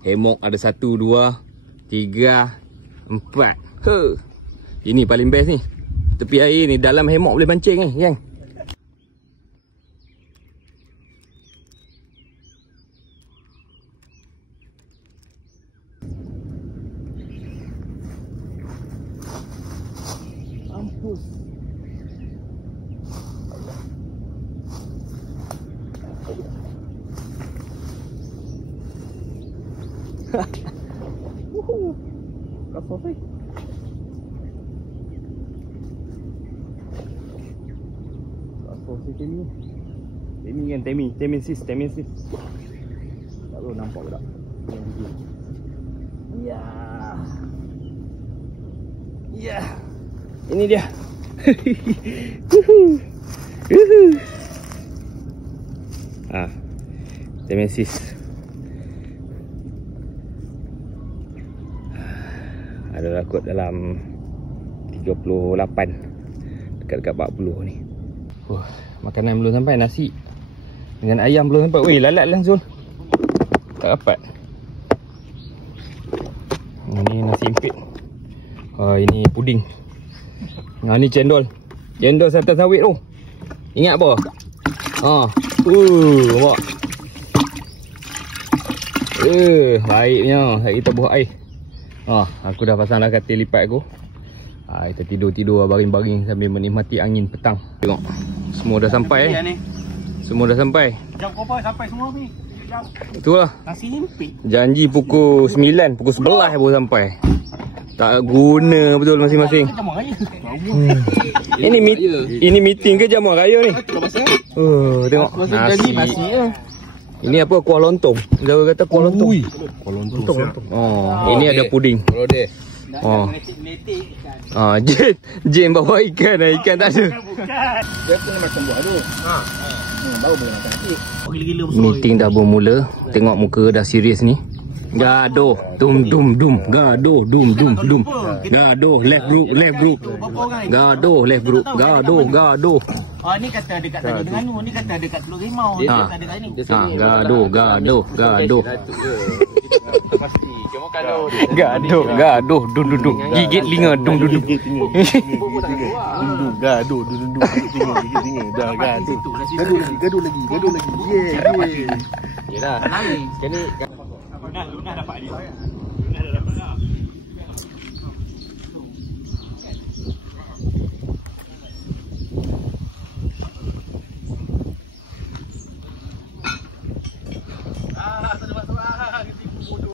Hemok ada 1, 2, 3, 4. Ini paling best ni. Tepi air ni, dalam hemok boleh mancing ni, geng. Mampus. Kasar sih. Kasar sih Temi. Temi kan, Temi sis. Tak tahu nampak ke tak? Ya. Ya. Ini dia. Temi sis. Ada kot dalam 38, dekat-dekat 40 ni. Makanan belum sampai, nasi dengan ayam belum sampai. Weh, lalat langsung. Tak dapat. Ini nasi impit. Ini puding. Ni cendol. Cendol santan sawit tu. Ingat apa? Nampak. Baiknya. Kita buat air. Aku dah pasang dah katil lipat aku. Kita tidur-tidur baring-baring sambil menikmati angin petang. Tengok. Semua dah sampai. Semua dah sampai. Jam berapa sampai semua ni? Itulah. Nasi impit. Janji pukul 9, pukul 11 baru sampai. Tak guna betul masing-masing. Ini meeting ke jamuan raya ni? Tengok. Nasi. Ini apa? Kuah lontong. Jawa kata kuah lontong. Lontong. Ini ada puding. Jen bawa ikan. Ikan tak ada. Dia pun macam buat tu. Baru boleh makan nasi. Meeting dah bermula. Tengok muka dah serius ni. Gaduh, dum. Gaduh, dum. Gaduh, left group. Gaduh, left group. Gaduh. Ni kata dekat Tanjung Terengganu, ni kata dekat Teluk Rimau, ni kata dekat ni. Gaduh. Pasti. Cuma kalau Gaduh, dum. Gigit linga, dum. gaduh. Dah gaduh. Gaduh lagi. Yelah. Jadi Luna dapat dia. Luna dah dapat dah.